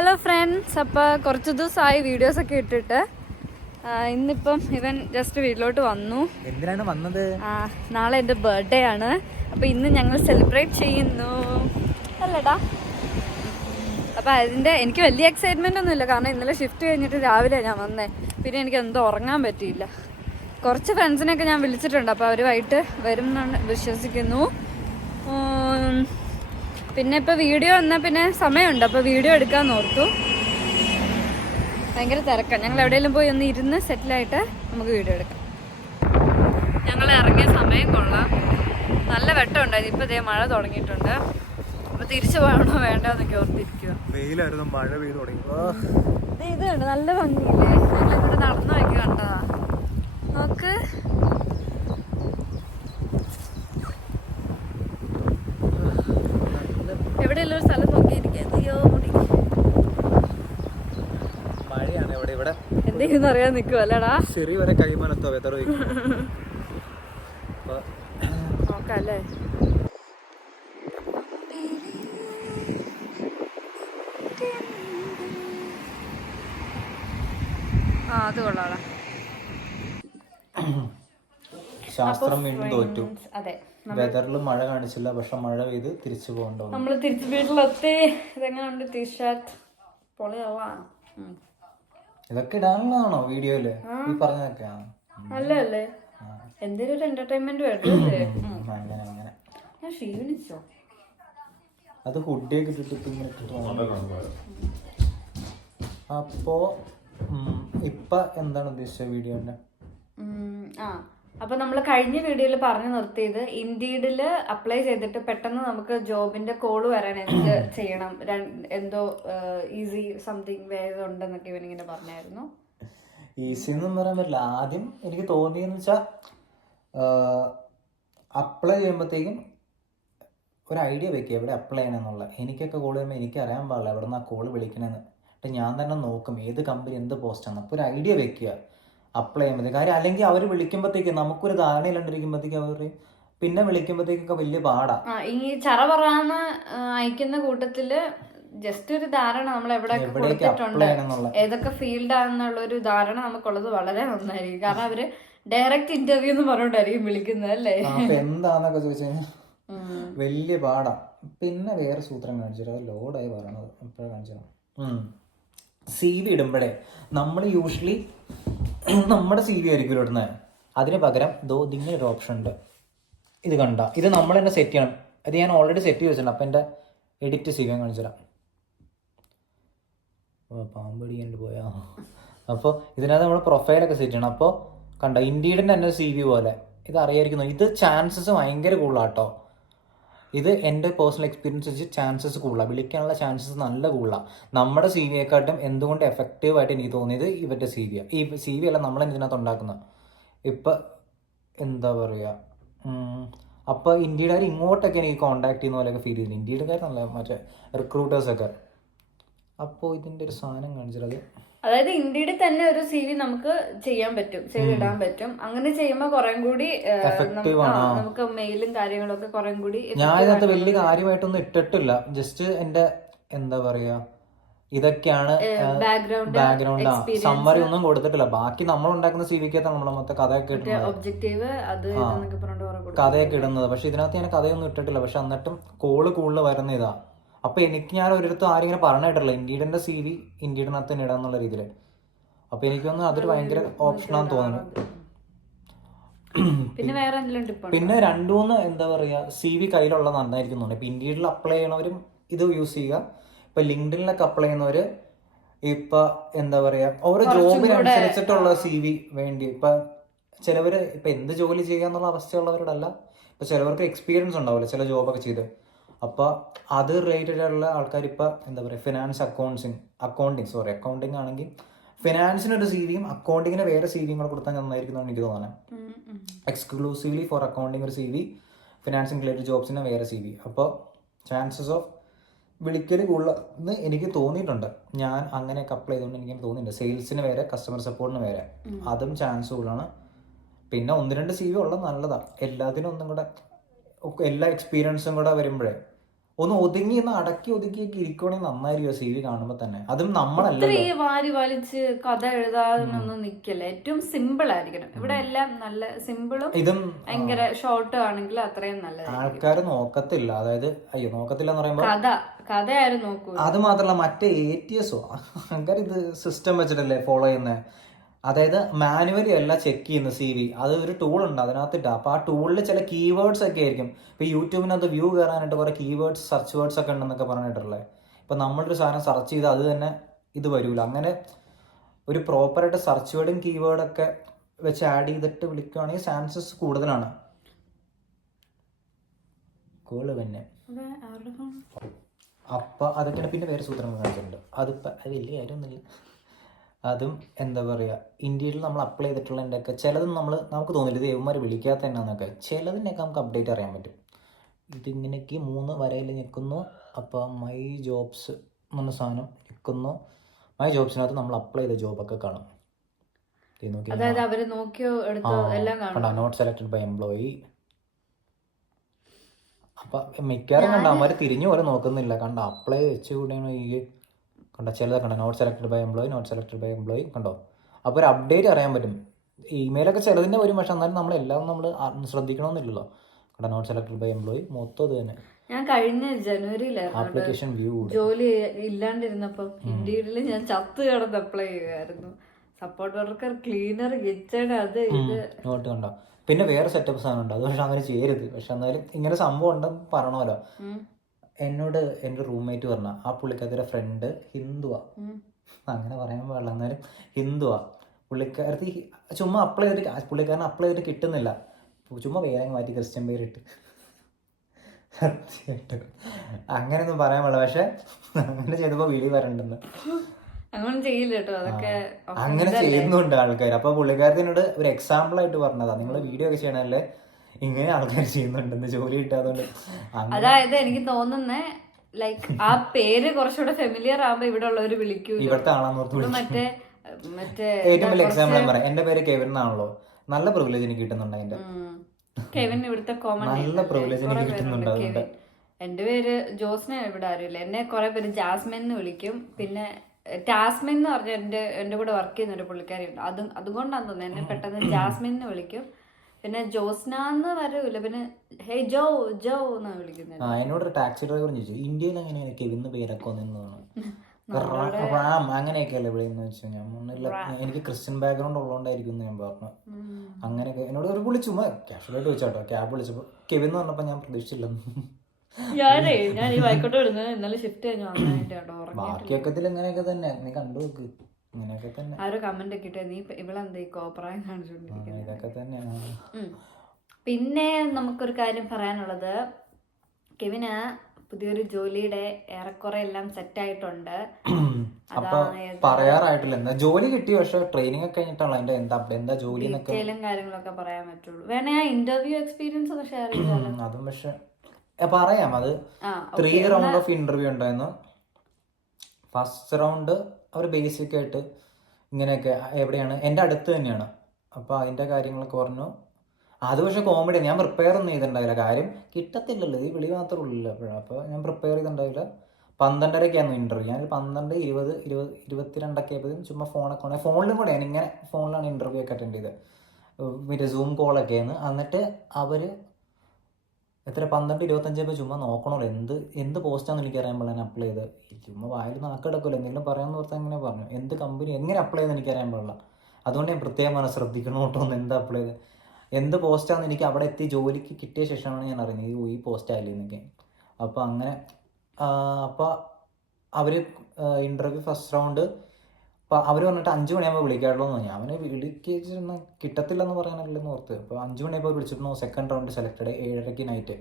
Hello friends, അപ്പോൾ കുറച്ച് ദിവസമായി വീഡിയോസൊക്കെ ഇട്ടിട്ട് ഇന്നിപ്പം ഇവൻ ജസ്റ്റ് വീട്ടിലോട്ട് വന്നു. എന്തിനാണ് വന്നത്? നാളെ എൻ്റെ ബർത്ത്ഡേ ആണ്. അപ്പോൾ ഇന്ന് ഞങ്ങൾ സെലിബ്രേറ്റ് ചെയ്യുന്നു അല്ലടാ. അപ്പോൾ അതിൻ്റെ എനിക്ക് വലിയ എക്സൈറ്റ്മെൻ്റ് ഒന്നുമില്ല, കാരണം ഇന്നലെ ഷിഫ്റ്റ് കഴിഞ്ഞിട്ട് രാവിലെ ഞാൻ വന്നേ. പിന്നെ എനിക്ക് എന്തോ ഉറങ്ങാൻ പറ്റിയില്ല. കുറച്ച് ഫ്രണ്ട്സിനെയൊക്കെ ഞാൻ വിളിച്ചിട്ടുണ്ട്, അപ്പോൾ അവർ വൈകിട്ട് വരും എന്നാണ് വിശ്വസിക്കുന്നു. പിന്നെ ഇപ്പോൾ വീഡിയോ എന്നാൽ പിന്നെ സമയമുണ്ട്, അപ്പോൾ വീഡിയോ എടുക്കാമെന്ന് ഓർത്തു. ഭയങ്കര തിരക്കാണ്. ഞങ്ങൾ എവിടെയെങ്കിലും പോയി ഒന്ന് ഇരുന്ന് സെറ്റിലായിട്ട് നമുക്ക് വീഡിയോ എടുക്കാം. ഞങ്ങൾ ഇറങ്ങിയ സമയം കൊള്ളാം, നല്ല വെട്ടം ഉണ്ടായിരുന്നു. ഇപ്പോൾ ഇതേ മഴ തുടങ്ങിയിട്ടുണ്ട്. അപ്പോൾ തിരിച്ചു പോകണോ വേണ്ടോ എന്നൊക്കെ ഓർത്തിരിക്കുക. വെയിലായിരുന്നു, മഴ പെയ്തു തുടങ്ങി. ഇത് കണ്ട് നല്ല ഭംഗിയില്ലേ? ഞങ്ങളിവിടെ നടന്നു വയ്ക്കുക കണ്ടതാ. നോക്ക്, എവിടെയുള്ള ഒരു സ്ഥലം നോക്കിയിരിക്കുക. മഴയാണ് ഇവിടെ. ഇവിടെ എന്തെങ്കിലും അറിയാൻ നിൽക്കുവോ അല്ലേടാ? ചെറിയ വരെ കൈമാനത്തോ വെതർ നോക്കല്ലേ. അത് കൊള്ളാടാ. ശാസ്ത്രം വീണ്ടും തോറ്റു. അതെ, വെതറിൽ മഴ കാണിച്ചില്ല, പക്ഷെ മഴ പെയ്ത് തിരിച്ചു പോകണ്ടോ. നമ്മള് തിരിച്ച് വീട്ടിലെത്തി. ഇതെങ്ങനെയുണ്ട് ടീഷർട്ട്? പൊളിയാവാ. ഇതൊക്കെ ഇടാനുള്ളതാണോ വീഡിയോയില് ഈ പറഞ്ഞതൊക്കെ? അല്ലേ, എന്തെങ്കിലും ഒരു എന്റർടൈൻമെന്റ് വേണ്ടല്ലേ. അങ്ങനെ അങ്ങനെ ഞാൻ ക്ഷീണിച്ചോ? അത് ഹുഡിയൊക്കെ ഇട്ടിട്ട് ഇങ്ങനെ ഇട്ടിട്ട്. അപ്പോ ഇപ്പൊ എന്താണ് ഉദ്ദേശിച്ച വീഡിയോന്റെ? അപ്പൊ നമ്മൾ കഴിഞ്ഞ വീഡിയോയിൽ പറഞ്ഞു നിർത്തിയത്, ഇൻഡീഡില് അപ്ലൈ ചെയ്തിട്ട് പെട്ടെന്ന് നമുക്ക് ജോബിന്റെ കോള് വരാൻ എന്ത് ചെയ്യണം, എന്തോ ഈസി സംതിങ് വേറെ ഉണ്ടെന്നൊക്കെ ഇവനിങ്ങനെ പറഞ്ഞായിരുന്നു. ഈസി ഒന്നും പറയാൻ പറ്റില്ല. ആദ്യം എനിക്ക് തോന്നിയെന്ന് വെച്ചാൽ അപ്ലൈ ചെയ്യുമ്പോഴത്തേക്കും ഒരു ഐഡിയ വെക്കുക എവിടെ അപ്ലൈ ചെയ്യണമെന്നുള്ള. എനിക്കൊക്കെ കോൾ ചെയ്യുമ്പോൾ എനിക്ക് അറിയാൻ പാടില്ല എവിടെ നിന്നാണ് കോള് വിളിക്കണമെന്ന്. പക്ഷെ ഞാൻ തന്നെ നോക്കും ഏത് കമ്പനി എന്ത് പോസ്റ്റാണ്. അപ്പോൾ ഒരു ഐഡിയ വെക്കുക അപ്ലൈ ചെയ്യുമ്പോഴത്തേക്ക്. കാര്യം അല്ലെങ്കിൽ അവർ വിളിക്കുമ്പോഴത്തേക്ക് നമുക്കൊരു ധാരണയിലുണ്ടിരിക്കുമ്പോഴത്തേക്ക് അവർ പിന്നെ വിളിക്കുമ്പോഴത്തേക്കൊക്കെ വലിയ പാടാ. ഈ ചറ പറയാന്ന് അയക്കുന്ന കൂട്ടത്തില് ജസ്റ്റ് ഒരു ധാരണ നമ്മൾ എവിടെയൊക്കെ കൊടുത്തിട്ടുണ്ട്, ഏതൊക്കെ ഫീൽഡ് ആണെന്നുള്ള ഒരു ധാരണ നമുക്കുള്ളത് വളരെ നന്നായിരിക്കും. കാരണം അവര് ഡയറക്റ്റ് ഇന്റർവ്യൂ എന്ന് പറഞ്ഞോണ്ടായിരിക്കും വിളിക്കുന്നത് അല്ലേ. അപ്പൊ എന്താന്നൊക്കെ ചോദിച്ചു കഴിഞ്ഞാൽ വലിയ പാടാ. പിന്നെ വേറെ സൂത്രം കാണിച്ചിട്ട് അത് ലോഡായി പറയണത് എപ്പോഴാണ് കാണിച്ചത്. CV ഇടുമ്പോഴേ നമ്മൾ യൂഷ്വലി നമ്മുടെ CV ആയിരിക്കും ഇടുന്നത്. അതിന് പകരം ഇങ്ങനെ ഒരു ഓപ്ഷൻ ഉണ്ട്. ഇത് കണ്ട, ഇത് നമ്മൾ തന്നെ സെറ്റ് ചെയ്യണം. ഇത് ഞാൻ ഓൾറെഡി സെറ്റ് ചെയ്ത് വെച്ചിട്ടുണ്ട്. അപ്പം എൻ്റെ എഡിറ്റ് CV ഞാൻ കാണിച്ചു തരാം. പാമ്പടിയാണ്ട് പോയാ. അപ്പോൾ ഇതിനകത്ത് നമ്മൾ പ്രൊഫൈലൊക്കെ സെറ്റ് ചെയ്യണം. അപ്പോൾ കണ്ട, ഇൻഡീഡിൻ്റെ തന്നെ CV പോലെ ഇത് അറിയായിരിക്കുന്നു. ഇത് ചാൻസസ് ഭയങ്കര കൂടുതലാട്ടോ. ഇത് എൻ്റെ പേഴ്സണൽ എക്സ്പീരിയൻസ് വെച്ച് ചാൻസസ് കൂടുതലാണ്, വിളിക്കാനുള്ള ചാൻസസ് നല്ല കൂടുതലാണ്. നമ്മുടെ CVയെക്കാട്ടും എന്തുകൊണ്ട് എഫക്റ്റീവായിട്ട് എനിക്ക് തോന്നിയത് ഇവരുടെ CV. ഈ CV അല്ല നമ്മൾ ഇതിനകത്ത് ഉണ്ടാക്കുന്നത്. ഇപ്പം എന്താ പറയുക, അപ്പോൾ ഇന്ത്യക്കാർ ഇങ്ങോട്ടൊക്കെ എനിക്ക് കോൺടാക്ട് ചെയ്യുന്ന പോലെയൊക്കെ ഫീൽ ചെയ്യുന്നു. ഇന്ത്യക്കാർ നല്ല മറ്റേ റിക്രൂട്ടേഴ്സൊക്കെ. അപ്പോൾ ഇതിൻ്റെ ഒരു സാധനം കാണിച്ചത്, അതായത് ഇന്ത്യയുടെ തന്നെ ഒരു CV നമുക്ക് ചെയ്യാൻ പറ്റും, ചെയ്തിടാൻ പറ്റും. അങ്ങനെ ചെയ്യുമ്പോൾ കുറേ കൂടി നമുക്ക് മെയിലും കാര്യങ്ങളൊക്കെ കുറേ കൂടി. ഞാൻ ഇതിനകത്ത് വലിയ കാര്യമായിട്ടൊന്നും ഇട്ടിട്ടില്ല. ജസ്റ്റ് എൻ്റെ എന്താ പറയാ, ഇതൊക്കെയാണ് ബാക്ക്ഗ്രൗണ്ട്. സമ്മറി ഒന്നും കൊടുത്തിട്ടില്ല. ബാക്കി നമ്മൾ ഉണ്ടാക്കുന്ന CVക്കകത്ത് നമ്മളെ മൊത്തം കഥയൊക്കെ കഥയൊക്കെ ഇടുന്നത്. പക്ഷെ ഇതിനകത്ത് ഞാൻ കഥയൊന്നും ഇട്ടിട്ടില്ല. പക്ഷെ എന്നിട്ടും കോള് കൂടുതൽ വരുന്ന ഇതാ. അപ്പൊ എനിക്ക് ഞാൻ ഒരിടത്തും ആരെങ്കിലും പറഞ്ഞിട്ടില്ല ഇന്ത്യയുടെ CV ഇന്ത്യയുടെ തന്നെ ഇടാന്നുള്ള രീതിയിൽ. അപ്പൊ എനിക്കൊന്നും അതൊരു ഭയങ്കര ഓപ്ഷനാന്ന് തോന്നുന്നു. പിന്നെ 2-3 എന്താ പറയാ CV കയ്യിലുള്ള നന്നായിരിക്കും തോന്നുന്നു. ഇപ്പൊ ഇന്ത്യയിൽ അപ്ലൈ ചെയ്യണവരും ഇത് യൂസ് ചെയ്യുക. ഇപ്പൊ ലിങ്ക്ഡിനിലൊക്കെ അപ്ലൈ ചെയ്യുന്നവര് ഇപ്പൊ എന്താ പറയാ ഓരോ ജോബിനനുസരിച്ചിട്ടുള്ള CV വേണ്ടി. ഇപ്പൊ ചിലവര് ഇപ്പൊ എന്ത് ജോലി ചെയ്യാന്നുള്ള അവസ്ഥയുള്ളവരോടല്ല, ഇപ്പൊ ചിലവർക്ക് എക്സ്പീരിയൻസ് ഉണ്ടാവില്ല ചില ജോബൊക്കെ ചെയ്ത്. അപ്പോൾ അത് റിലേറ്റഡ് ആയിട്ടുള്ള ആൾക്കാർ ഇപ്പോൾ എന്താ പറയുക ഫിനാൻസ് അക്കൗണ്ടിങ് ആണെങ്കിൽ ഫിനാൻസിനൊരു CVയും അക്കൗണ്ടിങ്ങിന് വേറെ CVയും കൂടെ കൊടുത്താൽ നന്നായിരിക്കുന്നതാണ് എനിക്ക് തോന്നുന്നത്. എക്സ്ക്ലൂസീവ്ലി ഫോർ അക്കൗണ്ടിങ് ഒരു CV, ഫിനാൻസിങ് റിലേറ്റഡ് ജോബ്സിന് വേറെ CV. അപ്പോൾ ചാൻസസ് ഓഫ് വിളിക്കൽ കൂടുതലെന്ന് എനിക്ക് തോന്നിയിട്ടുണ്ട്. ഞാൻ അങ്ങനെയൊക്കെ അപ്ലൈ ചെയ്തുകൊണ്ട് എനിക്ക് തോന്നിയിട്ടുണ്ട്. സെയിൽസിന് വേറെ, കസ്റ്റമർ സപ്പോർട്ടിന് വേറെ, അതും ചാൻസ് കൂടുതലാണ്. പിന്നെ 1-2 CV ഉള്ളത് നല്ലതാണ്. എല്ലാത്തിനും ഒന്നും കൂടെ എല്ലാ എക്സ്പീരിയൻസും കൂടെ വരുമ്പോഴേ ഒന്ന് ഒതുങ്ങി ഒന്ന് അടക്കി ഒതുക്കിയൊക്കെ ഇരിക്കുവാണെങ്കിൽ നന്നായിരിക്കും സി വി കാണുമ്പോൾ തന്നെ. അതും നമ്മളല്ലല്ലോ. ഇത്രയും വാരി വലിച്ച് കഥ എഴുതാനൊന്നും നിക്കല്ല. ഏറ്റവും സിമ്പിൾ ആയിരിക്കണം. ഇവിടെ എല്ലാം നല്ല സിമ്പിളും ഇതും ഭയങ്കര ഷോർട്ടും ആണെങ്കിൽ അത്രയും നല്ലത്. ആൾക്കാർ നോക്കത്തില്ല, അതായത് അയ്യോ നോക്കത്തില്ല എന്ന് പറയുമ്പോൾ കഥ ആരും നോക്കൂ. അത് മാത്രല്ല മറ്റേ ATSO ആൾക്കാർ ഇത് സിസ്റ്റം വെച്ചിട്ടല്ലേ ഫോളോ ചെയ്യുന്നത്. അതായത് മാനുവലി അല്ല ചെക്ക് ചെയ്യുന്ന CV. അത് ഒരു ടൂൾ ഉണ്ട് അതിനകത്തിട്ട്. അപ്പോൾ ആ ടൂളിൽ ചില കീവേഡ്സ് ഒക്കെ ആയിരിക്കും. ഇപ്പോൾ യൂട്യൂബിനകത്ത് വ്യൂ കയറാനായിട്ട് കുറേ കീവേഡ്സ് സെർച്ച് വേർഡ്സ് ഒക്കെ ഉണ്ടെന്നൊക്കെ പറഞ്ഞിട്ടുള്ളത്. ഇപ്പോൾ നമ്മളൊരു സാധനം സെർച്ച് ചെയ്ത് അത് തന്നെ ഇത് വരില്ല. അങ്ങനെ ഒരു പ്രോപ്പറായിട്ട് സെർച്ച് വേർഡും കീവേഡൊക്കെ വെച്ച് ആഡ് ചെയ്തിട്ട് വിളിക്കുകയാണെങ്കിൽ ചാൻസസ് കൂടുതലാണ്. കോള് തന്നെ അപ്പം അതൊക്കെയാണ്. പിന്നെ വേറെ സൂത്രങ്ങൾ കാണിച്ചിട്ടുണ്ട്. അതിപ്പോൾ അത് വലിയ കാര്യമൊന്നുമില്ല. അതും എന്താ പറയുക, ഇന്ത്യയിൽ നമ്മൾ അപ്ലൈ ചെയ്തിട്ടുള്ളതിൻ്റെയൊക്കെ ചിലതും നമുക്ക് തോന്നില്ല ഇത് ഇവന്മാർ വിളിക്കാത്ത എന്നാന്നൊക്കെ. ചിലതിൻ്റെയൊക്കെ നമുക്ക് അപ്ഡേറ്റ് അറിയാൻ പറ്റും. ഇതിങ്ങനെയൊക്കെ 3 വരയിൽ നിൽക്കുന്നു. അപ്പോൾ മൈ ജോബ്സ് എന്ന സാധനം നിൽക്കുന്നു. മൈ ജോബ്സിനകത്ത് നമ്മൾ അപ്ലൈ ചെയ്ത ജോബൊക്കെ കാണും. അതായത് അവര് നോക്കിയോ എടുത്തോ എല്ലാം കാണും. Not selected by employee. അപ്പം മിക്കവാറും കണ്ട അവന്മാർ തിരിഞ്ഞു പോലെ നോക്കുന്നില്ല. കണ്ട അപ്ലൈ വെച്ച് കൂടിയാണ് ഈ കണ്ടോ ചിലതൊക്കെ കണ്ടോ നോട്ട് സെലക്ടഡ് ബൈ എംപ്ലോയി കണ്ടോ. അപ്പോൾ ഒരു അപ്ഡേറ്റ് അറിയാൻ പറ്റും. ഇമെയിലൊക്കെ ചിലതിൻ്റെ വരും, പക്ഷെ എന്നാലും നമ്മളെല്ലാം നമ്മൾ ശ്രദ്ധിക്കണമെന്നില്ലല്ലോ. കണ്ടോ നോട്ട് സെലക്ടഡ് ബൈ എംപ്ലോയി മൊത്തം ഇത് തന്നെ. ഞാൻ കഴിഞ്ഞ ജനുവരിയിലായിരുന്നു ആപ്ലിക്കേഷൻ വ്യൂ ജോലി ഇല്ലാണ്ടിരുന്നപ്പം ഇന്ത്യയിൽ ഞാൻ ചത്ത് കിടന്ന് അപ്ലൈ ചെയ്യുമായിരുന്നു. സപ്പോർട്ട് വർക്കർ, ക്ലീനർ, കിച്ചൺ, അത് ഇത് നോട്ട് കണ്ടോ. പിന്നെ വേറെ സെറ്റപ്പ് സാധനം ഉണ്ട്, അത് പക്ഷെ അങ്ങനെ ചെയ്യരുത്. പക്ഷെ എന്നാലും ഇങ്ങനെ സംഭവം ഉണ്ടെന്ന് പറയണമല്ലോ. എന്നോട് എൻ്റെ റൂംമേറ്റ് പറഞ്ഞ ആ പുള്ളിക്കാരത്തിയുടെ ഫ്രണ്ട് ഹിന്ദുവാ. അങ്ങനെ പറയാൻ പാടില്ല, എന്നാലും ഹിന്ദുവാ. പുള്ളിക്കാരത്തി ചുമ്മാ അപ്ലൈ ചെയ്തിട്ട് പുള്ളിക്കാരൻ അപ്ലൈ ചെയ്തിട്ട് കിട്ടുന്നില്ല. ചുമ്മാ പേരെ മാറ്റി ക്രിസ്ത്യൻ പേരിട്ട്. സത്യമായിട്ട് അങ്ങനെയൊന്നും പറയാൻ പാടില്ല. പക്ഷെ അങ്ങനെ ചെയ്തപ്പോൾ വിളി വരണ്ടെന്ന്. അങ്ങനെ ചെയ്യില്ല കേട്ടോ, അതൊക്കെ അങ്ങനെ ചെയ്യുന്നുണ്ട് ആൾക്കാർ. അപ്പോൾ പുള്ളിക്കാരത്തിനോട് ഒരു എക്സാമ്പിൾ ആയിട്ട് പറഞ്ഞതാ, നിങ്ങൾ വീഡിയോ ഒക്കെ ചെയ്യണല്ലേ ഇങ്ങനെ ആൾക്കാർ ചെയ്യുന്നുണ്ടെന്ന്, ജോലി കിട്ടാതുകൊണ്ട്. അതായത് എനിക്ക് തോന്നുന്നേ ലൈക്ക് ആ പേര് കുറച്ചുകൂടെ ഫെമിലിയർ ആവുമ്പോ ഇവിടെ ഉള്ളവര് വിളിക്കൂ. ഇവിടുത്തെ ആളാന്ന് ഓർത്ത് മറ്റേ ഏറ്റവും വലിയ എക്സാമ്പിൾ ഞാൻ പറയാം. എന്റെ പേര് കെവിൻ എന്നാണല്ലോ, നല്ല പ്രിവിലേജ് എനിക്ക് കിട്ടുന്നുണ്ട്. അതിന്റെ കെവിൻ ഇവിടുത്തെ കോമൺ നല്ല പ്രിവിലേജ് എനിക്ക് കിട്ടുന്നുണ്ട്. അതുകൊണ്ട് എന്റെ പേര് ജോസ്ന ഇവിടെ ആരുമില്ല. എന്നെ കുറെ പേര് ജാസ്മിൻ എന്ന് വിളിക്കും. പിന്നെ ടാസ്മിൻ എന്ന് പറഞ്ഞ എന്റെ കൂടെ വർക്ക് ചെയ്യുന്ന ഒരു പുള്ളിക്കാരി ഉണ്ട്. അതുകൊണ്ടാന്ന് തോന്നുന്നു എന്നെ പെട്ടെന്ന് ജാസ്മിൻ എന്ന് വിളിക്കും. പിന്നെ ജോസ്നാന്ന് വരൂല, പിന്നെ ഹേ ജോ ജോ എന്നാ വിളിക്കുന്നത്. എന്നോട് ഒരു ടാക്സി ഡ്രൈവർ ചോദിച്ചു ഇന്ത്യയിൽ എങ്ങനെയാണ് കെവിൻ പേരൊക്കെ ഒന്നെന്നാണ് റാം അങ്ങനെയൊക്കെയല്ലേ വിളിയെന്ന് വെച്ചു. ഞാൻ ഒന്നുമില്ല, എനിക്ക് ക്രിസ്ത്യൻ ബാക്ക്ഗ്രൗണ്ട് ഉള്ളതുകൊണ്ടായിരിക്കും എന്ന് ഞാൻ പറഞ്ഞു. അങ്ങനെയൊക്കെ എന്നോട് ഒരു പുള്ളി ചുമ്മാ ക്യാഷ്വലായിട്ട് ചോദിച്ചാട്ടോ. ക്യാബ് വിളിച്ചപ്പോൾ കെവിൻ എന്ന് പറഞ്ഞപ്പോൾ ഞാൻ പ്രതീക്ഷിച്ചില്ല. ഞാൻ ഈ വൈക്കോട്ട് വിടുന്നത് ഇന്നലെ ഷിഫ്റ്റ് കഴിഞ്ഞു. ബാക്കിയൊക്കെ ഇങ്ങനെയൊക്കെ തന്നെ നീ കണ്ടു നോക്ക്. ഇങ്ങനെയൊക്കെ തന്നെ ആരോ കമന്റ് ഒക്കെ ഇട്ടേ, നീ ഇവളെന്താ ഈ കോപ്രായം കാണിച്ചോണ്ടിരിക്കുന്നത്. ഇതൊക്കെ തന്നെയാണ്. പിന്നെ നമുക്കൊരു കാര്യം പറയാനുള്ളത്, കെവിന് പുതിയൊരു ജോലിയുടെ ഏറെക്കുറെ എല്ലാം സെറ്റ് ആയിട്ടുണ്ട്. അപ്പൊ പറയാറായിട്ടില്ല എന്താ ജോലി കിട്ടി, പക്ഷെ ട്രെയിനിങ് ഒക്കെ കഴിഞ്ഞിട്ടാണല്ലോ അതിന്റെ എന്താ ജോലി കാര്യങ്ങളൊക്കെ പറയാൻ പറ്റുള്ളൂ. വേണേ ആ ഇന്റർവ്യൂ എക്സ്പീരിയൻസ് ഒക്കെ ഷെയർ ചെയ്താലും. അതും പക്ഷെ പറയാം. അത് 3 റൗണ്ട് ഓഫ് ഇന്റർവ്യൂ ഉണ്ടായിരുന്നു. ഫസ്റ്റ് റൗണ്ട് അവർ ബേസിക് ആയിട്ട് ഇങ്ങനെയൊക്കെ എവിടെയാണ് എൻ്റെ അടുത്ത് തന്നെയാണ്. അപ്പോൾ അതിൻ്റെ കാര്യങ്ങളൊക്കെ പറഞ്ഞു. അത് പക്ഷെ കോമഡി, ഞാൻ പ്രിപ്പയർ ഒന്നും ചെയ്തിട്ടുണ്ടായില്ല. കാര്യം കിട്ടത്തില്ലല്ലോ, ഈ വിളി മാത്രമേ ഉള്ളൂ അപ്പോഴാണ്. അപ്പോൾ ഞാൻ പ്രിപ്പയർ ചെയ്തിട്ടുണ്ടായില്ല. 12:30 ഇന്റർവ്യൂ. ഞാൻ 12:20 22 ആയപ്പോഴും ചുമ്മാ ഫോണിലും കൂടെ ഇങ്ങനെ ഫോണിലാണ് ഇന്റർവ്യൂ ഒക്കെ അറ്റൻഡ് ചെയ്തത്. മറ്റേ സൂം കോളൊക്കെയാണ്. എന്നിട്ട് അവർ 12:25 ചുമ്മാ നോക്കണമല്ലോ എന്ത് പോസ്റ്റാണെന്ന് എനിക്കറിയാൻ പാടില്ല. ഞാൻ അപ്ലൈ ചെയ്ത് ചുമ്മാ വായിൽ നാക്കെടുക്കില്ല, എന്തെങ്കിലും പറയാമെന്ന് ഓർത്താൽ എങ്ങനെ പറഞ്ഞു. എന്ത് കമ്പനി എങ്ങനെ അപ്ലൈ ചെയ്തെന്ന് എനിക്കറിയാൻ പാടില്ല. അതുകൊണ്ട് ഞാൻ പ്രത്യേകം ശ്രദ്ധിക്കണം കേട്ടോ ഒന്ന് എന്താ അപ്ലൈ ചെയ്ത് എന്ത് പോസ്റ്റാണെന്ന് എനിക്ക് അവിടെ എത്തി ജോലിക്ക് കിട്ടിയ ശേഷമാണ് ഞാൻ അറിയുന്നത് ഈ പോസ്റ്റ് ആയില്ലേ എന്നൊക്കെ. അപ്പോൾ അങ്ങനെ അപ്പോൾ അവർ ഇൻ്റർവ്യൂ ഫസ്റ്റ് റൗണ്ട് അവർ പറഞ്ഞിട്ട് 5 മണിയാകുമ്പോൾ വിളിക്കാറുള്ളൂ എന്ന് പറഞ്ഞു. അവനെ വിളിക്കുന്ന കിട്ടത്തില്ലെന്ന് പറയാനല്ലെന്ന് ഓർത്ത്. അപ്പോൾ 5 മണിയാകുമ്പോൾ വിളിച്ചിരുന്നു. Second round selected 7:30 night.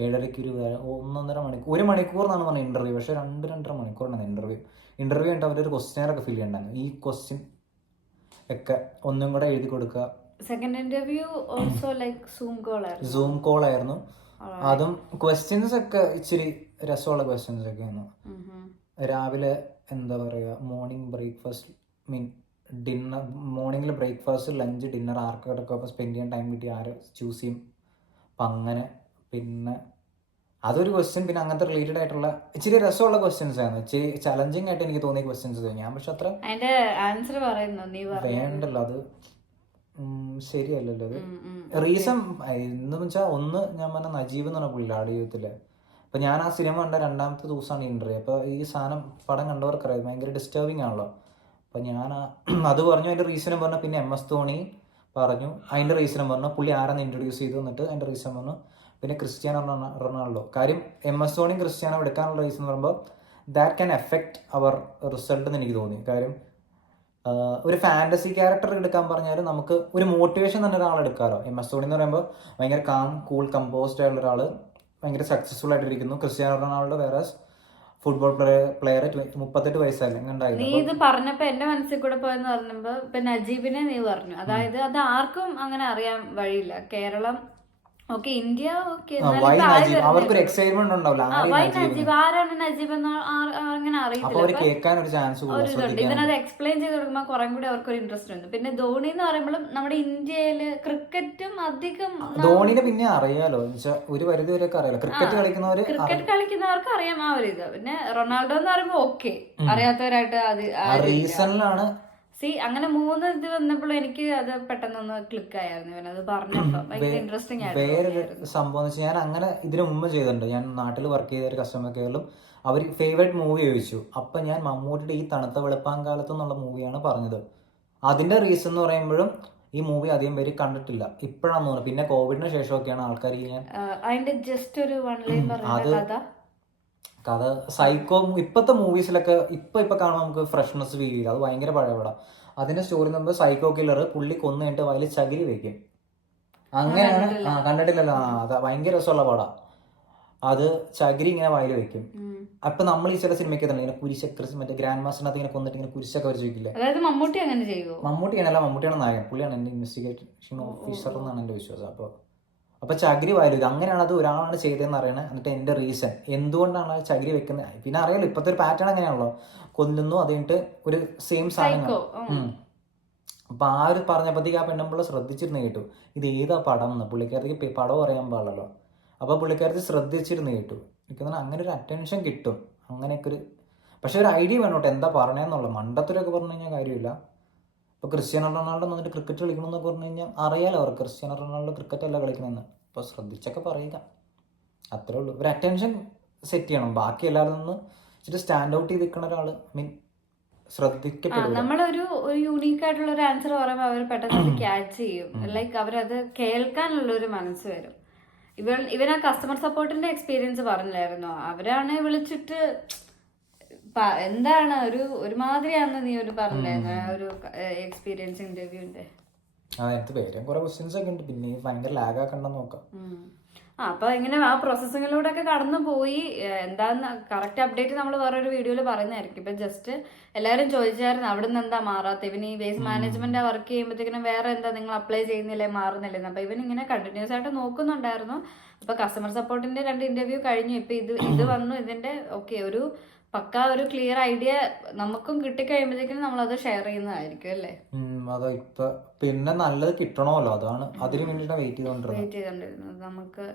7:30 ഒരു 1.5 മണിക്കൂർ 1 മണിക്കൂർ എന്നാണ് പറഞ്ഞത് ഇൻ്റർവ്യൂ. പക്ഷേ 2-2.5 മണിക്കൂറാണ് ഇൻ്റർവ്യൂ കഴിഞ്ഞിട്ട് അവരൊരു ക്വസ്റ്റ്യനൊക്കെ ഫിൽ ചെയ്യണ്ടായിരുന്നു. ഈ ക്വസ്റ്റ്യൻ ഒക്കെ ഒന്നും കൂടെ എഴുതി കൊടുക്കുക. Second interview also like zoom call ആയിരുന്നു. അതും ക്വസ്റ്റ്യൻസ് ഒക്കെ ഇച്ചിരി രസമുള്ള ക്വസ്റ്റ്യൻസ് ഒക്കെ ആയിരുന്നു. രാവിലെ എന്താ പറയുക മോർണിംഗ് ബ്രേക്ക്ഫാസ്റ്റ് ഡിന്നർ, മോർണിംഗിൽ ബ്രേക്ക്ഫാസ്റ്റ് ലഞ്ച് ഡിന്നർ ആർക്കൊക്കെ സ്പെൻഡ് ചെയ്യാൻ ടൈം കിട്ടി ആര് ചൂസ് ചെയ്യും. അപ്പം അങ്ങനെ പിന്നെ അതൊരു ക്വസ്റ്റ്യൻ. പിന്നെ അങ്ങനത്തെ റിലേറ്റഡ് ആയിട്ടുള്ള ഇച്ചിരി രസമുള്ള ക്വസ്റ്റ്യൻസ് ആണ്, ഇച്ചിരി ചലഞ്ചിങ് ആയിട്ട് എനിക്ക് തോന്നിയ ക്വസ്റ്റ്യൻസ് ഞാൻ പക്ഷെ അത്ര അതിന്റെ ആൻസർ പറയുന്നു നീ വേണ്ടല്ലോ, അത് ശരിയല്ലല്ലോ അത്. റീസൺ എന്ന് വെച്ചാൽ ഒന്ന് ഞാൻ പറഞ്ഞ നജീബ് എന്ന് പറഞ്ഞ പുള്ളിയില്ല ആട് ജീവിതത്തില്. അപ്പൊ ഞാൻ ആ സിനിമ കണ്ട രണ്ടാമത്തെ ദിവസമാണ് ഇന്റർവ്യൂ. അപ്പൊ ഈ സാധനം പടം കണ്ടവർക്കറിയാം ഭയങ്കര ഡിസ്റ്റർബിങ് ആണല്ലോ. അപ്പൊ ഞാൻ അത് പറഞ്ഞു, അതിന്റെ റീസണും പറഞ്ഞു. പിന്നെ MS ധോണി പറഞ്ഞു, അതിന്റെ റീസണും പറഞ്ഞു. പുള്ളി ആരെന്ന് ഇൻട്രൊഡ്യൂസ് ചെയ്തു, എന്നിട്ട് അതിന്റെ റീസൺ പറഞ്ഞു. പിന്നെ ക്രിസ്ത്യാനോ റൊണാൾഡോ. കാര്യം MS ധോണിയും ക്രിസ്ത്യാനോ എടുക്കാനുള്ള റീസൺ എന്ന് പറയുമ്പോൾ that can affect our result എന്ന് എനിക്ക് തോന്നി. കാര്യം ഒരു ഫാന്റസി ക്യാരക്ടർ എടുക്കാൻ പറഞ്ഞാൽ നമുക്ക് ഒരു മോട്ടിവേഷൻ തന്നെ ഒരാൾ എടുക്കാമല്ലോ. MS ധോണി എന്ന് പറയുമ്പോൾ ഭയങ്കര കാം കൂൾ കമ്പോസ്ഡ് ആയിട്ടുള്ള ഒരാൾ, ഭയങ്കര സക്സസ്ഫുൾ ആയിട്ടിരിക്കുന്നു. ക്രിസ്ത്യാനോ റൊണാൾഡോ വേറെ ഫുട്ബോൾ പ്ലെയർ 38 വയസ്സല്ലേ നീ ഇത് പറഞ്ഞപ്പോ എന്റെ മനസ്സിൽ കൂടെ പോയെന്ന് പറഞ്ഞപ്പോ ഇപ്പൊ നജീബിനെ നീ പറഞ്ഞു, അതായത് അത് ആർക്കും അങ്ങനെ അറിയാൻ വഴിയില്ല. കേരളം ഓക്കെ, ഇന്ത്യ ഓക്കെ, അവർക്കൊരു എക്സൈറ്റ്മെന്റ് ഉണ്ടാവില്ല. നജീബ് ആരാണ് നജീബ് എന്ന് അങ്ങനെ അറിയത്തില്ല. ഇവനത് എക്സ്പ്ലെയിൻ ചെയ്ത് കൊടുക്കുമ്പോൾ കുറെ കൂടി അവർക്കൊരു ഇൻട്രസ്റ്റ് ഉണ്ട്. പിന്നെ ധോണി എന്ന് പറയുമ്പോഴും നമ്മുടെ ഇന്ത്യയില് ക്രിക്കറ്റും അധികം ധോണിനെ പിന്നെ അറിയാലോ, ഒരു പരിധി വരെയൊക്കെ അറിയാലോ. ക്രിക്കറ്റ് കളിക്കുന്നവർക്ക് അറിയാം ആ ഒരു ഇത്. പിന്നെ റൊണാൾഡോ എന്ന് പറയുമ്പോ ഓക്കെ, അറിയാത്തവരായിട്ട് റീസണിലാണ്. അങ്ങനെ 3 ഇത് വന്നപ്പോൾ എനിക്ക് അത് പെട്ടെന്നൊന്ന് ക്ലിക്ക് ആയിരുന്നു. ഇവനത് പറഞ്ഞപ്പോ ഭയങ്കര ഇൻട്രസ്റ്റിംഗ് ആയിരുന്നു. വേറൊരു സംഭവം എന്ന് വെച്ചാൽ ഞാൻ അങ്ങനെ ഇതിനു മുമ്പ് ചെയ്തിട്ടുണ്ട്. ഞാൻ നാട്ടിൽ വർക്ക് ചെയ്ത ഒരു കസ്റ്റമർ കെയറിലും അവർ ഫേവറേറ്റ് മൂവി ചോദിച്ചു. അപ്പൊ ഞാൻ മമ്മൂട്ടിയുടെ ഈ തണുത്ത വെളുപ്പാങ്കാലത്ത് എന്നുള്ള മൂവിയാണ് പറഞ്ഞത്. അതിന്റെ റീസൺ എന്ന് പറയുമ്പോഴും ഈ മൂവി അധികം പേര് കണ്ടിട്ടില്ല ഇപ്പോഴാന്ന് തോന്നുന്നു. പിന്നെ കോവിഡിന് ശേഷമൊക്കെയാണ് ആൾക്കാർ അതിന്റെ ജസ്റ്റ് ഒരു വൺ ലൈൻ പറഞ്ഞ കഥ സൈക്കോ. ഇപ്പോഴത്തെ മൂവീസിലൊക്കെ ഇപ്പൊ കാണുമ്പോൾ നമുക്ക് ഫ്രഷ്നെസ് ഫീൽ ചെയ്യും. അത് ഭയങ്കര പഴയ പടം. അതിന്റെ സ്റ്റോറി എന്ന് പറയുമ്പോൾ സൈക്കോ കില്ലർ പുള്ളി കൊന്നു കഴിഞ്ഞിട്ട് വയലിൽ ചകിരി വെക്കും. അങ്ങനെയാണ്. കണ്ടിട്ടില്ലല്ലോ. അതാ ഭയങ്കര രസമുള്ള പടം. അത് ചകിരി ഇങ്ങനെ വയൽ വെക്കും. അപ്പൊ നമ്മൾ ഈ ചില സിനിമയ്ക്ക് തന്നെ ഇങ്ങനെ കുരിശൊക്കെ മറ്റേ ഗ്രാൻഡ് മാസ്റ്ററിനകത്ത് ഇങ്ങനെ കൊന്നിട്ട് ഇങ്ങനെ കുരിശൊക്കെ വരച്ച് വെക്കില്ലേ. മമ്മൂട്ടിയാണല്ല, മമ്മൂട്ടിയാണ് നായകൻ. പുള്ളിയാണ് എന്റെ ഇൻവെസ്റ്റിഗേഷൻ ഓഫീസർ എന്നാണ് എന്റെ വിശ്വാസം. അപ്പൊ ചകിരി വായു ഇത് അങ്ങനെയാണ് അത് ഒരാളാണ് ചെയ്തതെന്ന് അറിയണത്. എന്നിട്ട് എന്റെ റീസൺ എന്തുകൊണ്ടാണ് ചകിരി വെക്കുന്നത്. പിന്നെ അറിയാലോ ഇപ്പത്തെ ഒരു പാറ്റേൺ അങ്ങനെയാണല്ലോ, കൊല്ലുന്നു അത് കഴിഞ്ഞിട്ട് ഒരു സെയിം സാധനങ്ങൾ. അപ്പൊ ആ ഒരു പറഞ്ഞപ്പോഴത്തേക്ക് ആ പെണ്ണുമ്പോൾ ശ്രദ്ധിച്ചിരുന്ന് കേട്ടു ഇത് ഏതാ പടം എന്ന്. പുള്ളിക്കാരത്തേക്ക് പടം അറിയാൻ പാടില്ലല്ലോ. അപ്പൊ പുള്ളിക്കാരത്തി ശ്രദ്ധിച്ചിരുന്ന് കേട്ടു. എനിക്ക് അങ്ങനെ ഒരു അറ്റൻഷൻ കിട്ടും അങ്ങനെയൊക്കെ ഒരു. പക്ഷെ ഒരു ഐഡിയ വേണോട്ടെ എന്താ പറഞ്ഞതെന്നുള്ള. മണ്ടത്തിലൊക്കെ പറഞ്ഞു കഴിഞ്ഞാൽ കാര്യമില്ല. ഇപ്പൊ ക്രിസ്ത്യാനോ റൊണാൾഡോ വന്നിട്ട് ക്രിക്കറ്റ് കളിക്കണമെന്നൊക്കെ പറഞ്ഞു കഴിഞ്ഞാൽ അറിയാലോ അവർക്ക് ക്രിസ്ത്യാനോ റൊണാൾഡോ ക്രിക്കറ്റ് അല്ല കളിക്കണമെന്ന്. അപ്പൊ ശ്രദ്ധിച്ചൊക്കെ പറയുക, അത്രേ ഉള്ളൂ. ഒരു അറ്റൻഷൻ സെറ്റ് ചെയ്യണം. ബാക്കി എല്ലാവരും നിന്ന് ഇച്ചിരി സ്റ്റാൻഡ് ഔട്ട് ചെയ്ത് നിൽക്കുന്ന ഒരാള് ശ്രദ്ധിക്കപ്പെടും. നമ്മളൊരു യൂണീക്ക് ആയിട്ടുള്ള ഒരു ആൻസർ പറയുമ്പോൾ അവർ പെട്ടെന്ന് ക്യാച്ച് ചെയ്യും. ലൈക്ക് അവരത് കേൾക്കാനുള്ള ഒരു മനസ്സ് വരും. ഇവൻ ആ കസ്റ്റമർ സപ്പോർട്ടിന്റെ എക്സ്പീരിയൻസ് പറഞ്ഞില്ലായിരുന്നോ? അവരാണ് വിളിച്ചിട്ട് എന്താണ് ഒരുമാതിരിയാണെന്ന് നീ ഒരു പറഞ്ഞായിരുന്നു ഒരു എക്സ്പീരിയൻസ് ഇന്റർവ്യൂന്റെ. കുറെ ക്വസ്റ്റ്യൻസ് ഒക്കെ ഉണ്ട്. പിന്നെ ഭയങ്കര ലാഗ് ആക്കണ്ടെന്ന് നോക്കാം. അപ്പൊ ഇങ്ങനെ ആ പ്രോസസ്സിങ്ങിലൂടെ ഒക്കെ കടന്നു പോയി. എന്താന്ന് കറക്റ്റ് അപ്ഡേറ്റ് നമ്മൾ വേറൊരു വീഡിയോയിൽ പറയുന്നതായിരിക്കും. ഇപ്പൊ ജസ്റ്റ് എല്ലാവരും ചോദിച്ചായിരുന്നു അവിടെ നിന്ന് എന്താ മാറാത്ത. ഇവന് ഈ വേസ്റ്റ് മാനേജ്മെന്റ് വർക്ക് ചെയ്യുമ്പോഴത്തേക്കിനും വേറെ എന്താ നിങ്ങൾ അപ്ലൈ ചെയ്യുന്നില്ലേ, മാറുന്നില്ലെന്ന്. അപ്പൊ ഇവൻ ഇങ്ങനെ കണ്ടിന്യൂസ് ആയിട്ട് നോക്കുന്നുണ്ടായിരുന്നു. അപ്പൊ കസ്റ്റമർ സപ്പോർട്ടിന്റെ 2 ഇന്റർവ്യൂ കഴിഞ്ഞു. ഇപ്പൊ ഇത് വന്നു. ഇതിന്റെ ഓക്കെ ഒരു പക്ക ഒരു ക്ലിയർ ഐഡിയ നമുക്കും കിട്ടിക്കഴിയുമ്പോഴത്തേക്കും നമ്മളത് ഷെയർ ചെയ്യുന്നതായിരിക്കും അല്ലേ. അതെ. ഇപ്പൊ പിന്നെ നല്ലത് കിട്ടണമല്ലോ, അതാണ് അതിന് വേണ്ടിട്ട് വെയിറ്റ് ചെയ്തോണ്ടിരുന്നത് നമുക്ക്.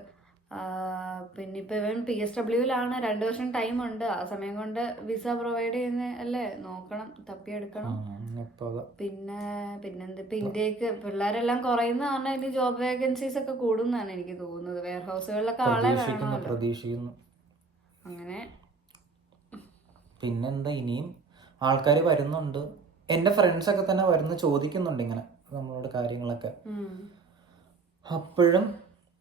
പിന്നെ ഇപ്പൊ ഇവൻ PSWയിലാണ്. 2 വർഷം ടൈം ഉണ്ട്. ആ സമയം കൊണ്ട് വിസ പ്രൊവൈഡ് ചെയ്യുന്ന അല്ലേ നോക്കണം, തപ്പിയെടുക്കണം. പിന്നെന്ത് ഇപ്പൊ ഇന്ത്യക്ക് പിള്ളേരെല്ലാം കുറയുന്ന പറഞ്ഞാൽ ഇനി ജോബ് വേക്കൻസീസ് ഒക്കെ കൂടുന്നാണ് എനിക്ക് തോന്നുന്നത്. വെയർ ഹൗസുകളിലൊക്കെ ആളെ വേണമല്ലോ. അങ്ങനെ പിന്നെന്താ ഇനിയും ആൾക്കാർ വരുന്നുണ്ട്. എന്റെ ഫ്രണ്ട്സ് ഒക്കെ തന്നെ വരുന്ന ചോദിക്കുന്നുണ്ട് ഇങ്ങനെ നമ്മളോട് കാര്യങ്ങളൊക്കെ. അപ്പോഴും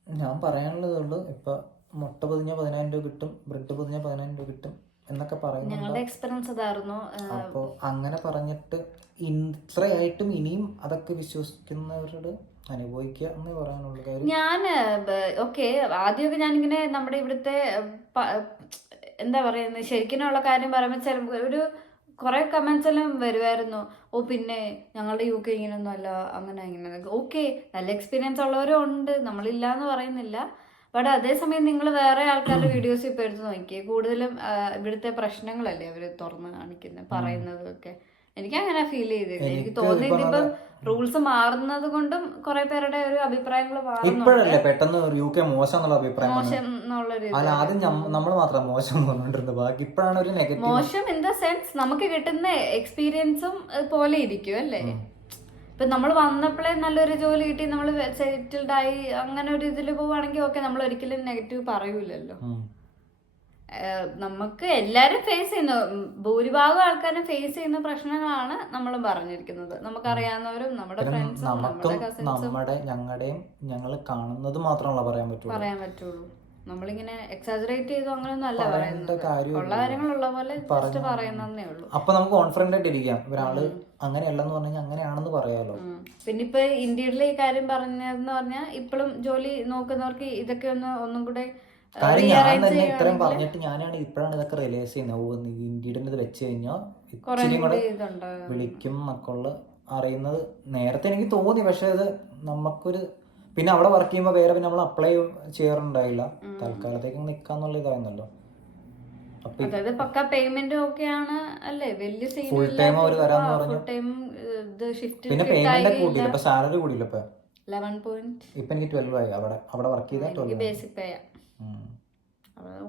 ഞാൻ പറയാനുള്ളതുള്ളൂ, ഇപ്പൊ മുട്ട പൊതിഞ്ഞ 10,000 രൂപ കിട്ടും, ബ്രെഡ് പൊതിഞ്ഞ 10,000 രൂപ കിട്ടും എന്നൊക്കെ പറയുന്നുണ്ട്. അപ്പൊ അങ്ങനെ പറഞ്ഞിട്ട് ഇത്രയായിട്ടും ഇനിയും അതൊക്കെ വിശ്വസിക്കുന്നവരോട് അനുഭവിക്കുക എന്ന് പറയാനുള്ള കാര്യം. ഞാൻ ഓക്കെ ആദ്യമൊക്കെ ഞാനിങ്ങനെ നമ്മുടെ ഇവിടുത്തെ എന്താ പറയുന്നത് ശരിക്കുള്ള കാര്യം പറയുമ്പോൾ ചില ഒരു കുറെ കമന്റ്സ് എല്ലാം വരുമായിരുന്നു. പിന്നെ ഞങ്ങളുടെ UK ഇങ്ങനെയൊന്നും അല്ല, അങ്ങനെ ഇങ്ങനെ. ഓക്കെ, നല്ല എക്സ്പീരിയൻസ് ഉള്ളവരും ഉണ്ട്, നമ്മളില്ല എന്ന് പറയുന്നില്ല. ബട്ട് അതേസമയം നിങ്ങൾ വേറെ ആൾക്കാരുടെ വീഡിയോസ് ഇപ്പൊ എടുത്ത് നോക്കിയേ, കൂടുതലും ഇവിടുത്തെ പ്രശ്നങ്ങളല്ലേ അവര് തുറന്ന് കാണിക്കുന്നത്, പറയുന്നതൊക്കെ. എനിക്ക് അങ്ങനെ ഫീൽ ചെയ്തില്ല. എനിക്ക് തോന്നിയത് ഇപ്പം റൂൾസ് മാറുന്നത് കൊണ്ടും കുറെ പേരുടെ ഒരു അഭിപ്രായങ്ങൾ ഇപ്പോഴല്ലേ പെട്ടെന്ന് UK മോശം എന്നുള്ള അഭിപ്രായം മോശം എന്നുള്ളൊരു അല്ല ആദ്യം നമ്മൾ മാത്രം മോശം പറഞ്ഞിട്ടുണ്ട് ബാക്കി ഇപ്പോഴാണ് ഒരു നെഗറ്റീവ്. മോശം ഇൻ ദ സെൻസ് നമുക്ക് കിട്ടുന്ന എക്സ്പീരിയൻസും പോലെ ഇരിക്കും അല്ലേ. ഇപ്പൊ നമ്മൾ വന്നപ്പോഴേ നല്ലൊരു ജോലി കിട്ടി നമ്മൾ സെറ്റിൽഡ് ആയി അങ്ങനെ ഒരു ഇതിൽ പോവുകയാണെങ്കിൽ ഓക്കെ, നമ്മൾ ഒരിക്കലും നെഗറ്റീവ് പറയൂലല്ലോ. നമുക്ക് എല്ലാരും ഫേസ് ചെയ്യുന്ന ഭൂരിഭാഗം ആൾക്കാരും ഫേസ് ചെയ്യുന്ന പ്രശ്നങ്ങളാണ് നമ്മളും പറഞ്ഞിരിക്കുന്നത്. നമുക്കറിയാവുന്നവരും നമ്മുടെ ഫ്രണ്ട്സും നമ്മുടെ കസിൻസും ഞങ്ങളുടെയും ഞങ്ങൾ കാണുന്നത് മാത്രമല്ല പറയാൻ പറ്റുള്ളൂ. നമ്മളിങ്ങനെ എക്സാജറേറ്റ് ചെയ്തു അങ്ങനെയൊന്നും അല്ല പറയുന്നത്. ഉള്ള കാര്യങ്ങളുള്ള പോലെ ജസ്റ്റ് പറയുന്നേ ഉള്ളൂ. അപ്പൊ നമുക്ക് കോൺഫിഡന്റ് ആയിട്ട് ഇരിക്കാം, ഒരാള് അങ്ങനെയല്ലെന്ന് പറഞ്ഞാൽ അങ്ങനെയാണെന്ന് പറയാലോ. പിന്നെ ഇപ്പൊ ഇന്ത്യയിലെ ഈ കാര്യം പറഞ്ഞതെന്ന് പറഞ്ഞാൽ ഇപ്പോഴും ജോലി നോക്കുന്നവർക്ക് ഇതൊക്കെ ഒന്നും കൂടെ ഞാൻ തന്നെ ഇത്രയും പറഞ്ഞിട്ട് ഞാനാണ് ഇപ്പോഴാണ് ഇതൊക്കെ റിയലൈസ് ചെയ്യുന്നത്. ഇന്ത്യയുടെ ഇത് വെച്ച് കഴിഞ്ഞാൽ ഇച്ചിരി കൂടെ വിളിക്കും എന്നൊക്കെ അറിയുന്നത് നേരത്തെ എനിക്ക് തോന്നി. പക്ഷെ അത് നമുക്കൊരു പിന്നെ അവിടെ വർക്ക് ചെയ്യുമ്പോൾ വേറെ പിന്നെ നമ്മൾ അപ്ലൈ ചെയ്യാറുണ്ടായില്ല. തൽക്കാലത്തേക്ക് നിക്കാന്നുള്ള ഇതായിരുന്നല്ലോ. അതായത് പക്ക പേയ്മെന്റും ഒക്കെയാണ് അല്ലേ, വലിയ ഫുൾ ടൈം അവർ തരാന്ന് പറഞ്ഞു. പിന്നെ പേയ്മെന്റ് കൂട്ടിയില്ല, ഇപ്പൊ സാലറി കൂടിയില്ല. ഇപ്പൊ 11 ഇപ്പൊ എനിക്ക് 12 ആയി. അവിടെ വർക്ക് ചെയ്താൽ 12 ബേസിക് പേ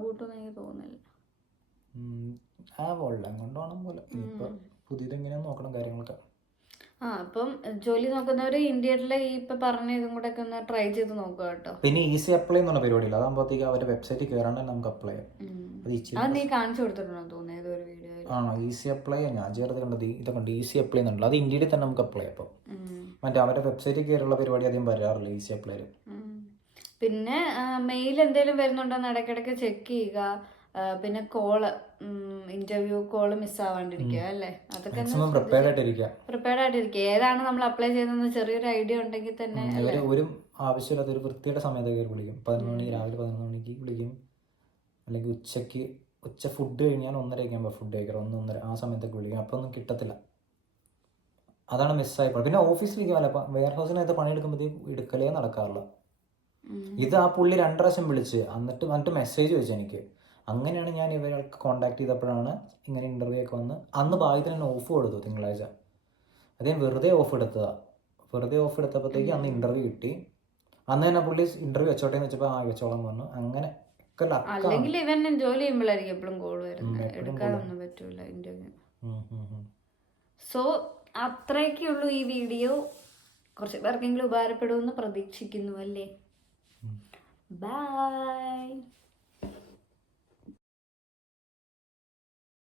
കൂട്ടൊന്നും എനിക്ക് തോന്നുന്നില്ല. കൊണ്ടുപോകണം പോലെ ഇപ്പൊ പുതിയതെങ്ങനെയാന്ന് നോക്കണം കാര്യങ്ങളൊക്കെ. അപ്പം ജോലി നോക്കുന്നവര് ഇന്ത്യയിലെ ഈ ഇപ്പൊ പറഞ്ഞ ഇതും കൂടെ ഒക്കെ ഒന്ന് ട്രൈ ചെയ്ത് നോക്കുക കേട്ടോ. പിന്നെ ഈസി അപ്ലൈ എന്നുള്ള പരിപാടിയില്ല, അതാകുമ്പോഴത്തേക്ക് അവരുടെ വെബ്സൈറ്റിൽ കയറാണ്ട് നമുക്ക് അപ്ലൈ ചെയ്യാം. അത് നീ കാണിച്ചു കൊടുത്തിട്ടുണ്ടോ തോന്നിയത് ഒരു വീഡിയോ? ആണോ ഈസി അപ്ലൈ? ഞാൻ ചേർത്ത് കണ്ടത് ഇതൊക്കെ ഈസി അപ്ലൈ എന്നുള്ളത്. അത് ഇന്ത്യയിൽ തന്നെ നമുക്ക് അപ്ലൈ ചെയ്യാം. അപ്പം മറ്റേ അവരുടെ വെബ്സൈറ്റിൽ കയറിയുള്ള പരിപാടി അധികം വരാറില്ല ഈസി അപ്ലൈ. പിന്നെ മെയിൽ എന്തെങ്കിലും വരുന്നുണ്ടോന്ന് ഇടയ്ക്കിടയ്ക്ക് ചെക്ക് ചെയ്യുക. പിന്നെ കോള് ഇന്റർവ്യൂ കോള് മിസ്സാവാണ്ടിരിക്കുക അല്ലേ, അതൊക്കെ പ്രിപ്പയർഡ് ആയിട്ടിരിക്കുക. ഏതാണ് നമ്മൾ അപ്ലൈ ചെയ്യുന്നത് ചെറിയൊരു ഐഡിയ ഉണ്ടെങ്കിൽ തന്നെ. ഒരു ആവശ്യമില്ലാത്ത ഒരു വൃത്തിയുടെ സമയത്ത് വിളിക്കും. 11 മണി രാവിലെ 11 മണിക്ക് വിളിക്കും. അല്ലെങ്കിൽ ഉച്ച ഫുഡ് കഴിഞ്ഞാൽ 1:30 ആകുമ്പോൾ ഫുഡ് കഴിക്കണം, 1:30 ആ സമയത്തൊക്കെ വിളിക്കും. അപ്പോൾ ഒന്നും കിട്ടത്തില്ല, അതാണ് മിസ്സായിപ്പോൾ. പിന്നെ ഓഫീസിലേക്ക് വല്ല വെയർ ഹൗസിനകത്ത് പണിയെടുക്കുമ്പോഴത്തേക്ക് എടുക്കലേ നടക്കാറില്ല. ഇത് ആ പുള്ളി 2 പ്രാവശ്യം വിളിച്ച് എന്നിട്ട് മെസ്സേജ് ചോദിച്ചു എനിക്ക്. അങ്ങനെയാണ് ഞാൻ ഇവർക്ക് കോൺടാക്ട് ചെയ്തപ്പോഴാണ് ഇങ്ങനെ ഇന്റർവ്യൂ ഒക്കെ വന്ന്. അന്ന് ഭാഗ്യത്തിന് തന്നെ ഓഫ് കൊടുത്തു തിങ്കളാഴ്ച. അതേ വെറുതെ ഓഫ് എടുത്തപ്പോഴത്തേക്ക് അന്ന് ഇന്റർവ്യൂ കിട്ടി. അന്ന് തന്നെ പുള്ളി ഇന്റർവ്യൂ വെച്ചോട്ടെ എന്ന് വെച്ചപ്പോൾ വെച്ചോളാം പറഞ്ഞു. അങ്ങനെ അല്ലെങ്കിൽ ഇവൻ ജോലി ചെയ്യുമ്പോഴായിരിക്കും എപ്പോഴും കോൾ വരുന്നത്, എടുക്കാനൊന്നും പറ്റൂല ഇന്റർവ്യൂ. സോ അത്രയൊക്കെയുള്ളൂ ഈ വീഡിയോ. കുറച്ച് പേർക്കെങ്കിലും ഉപകാരപ്പെടുമെന്ന് പ്രതീക്ഷിക്കുന്നു അല്ലേ. ബൈ.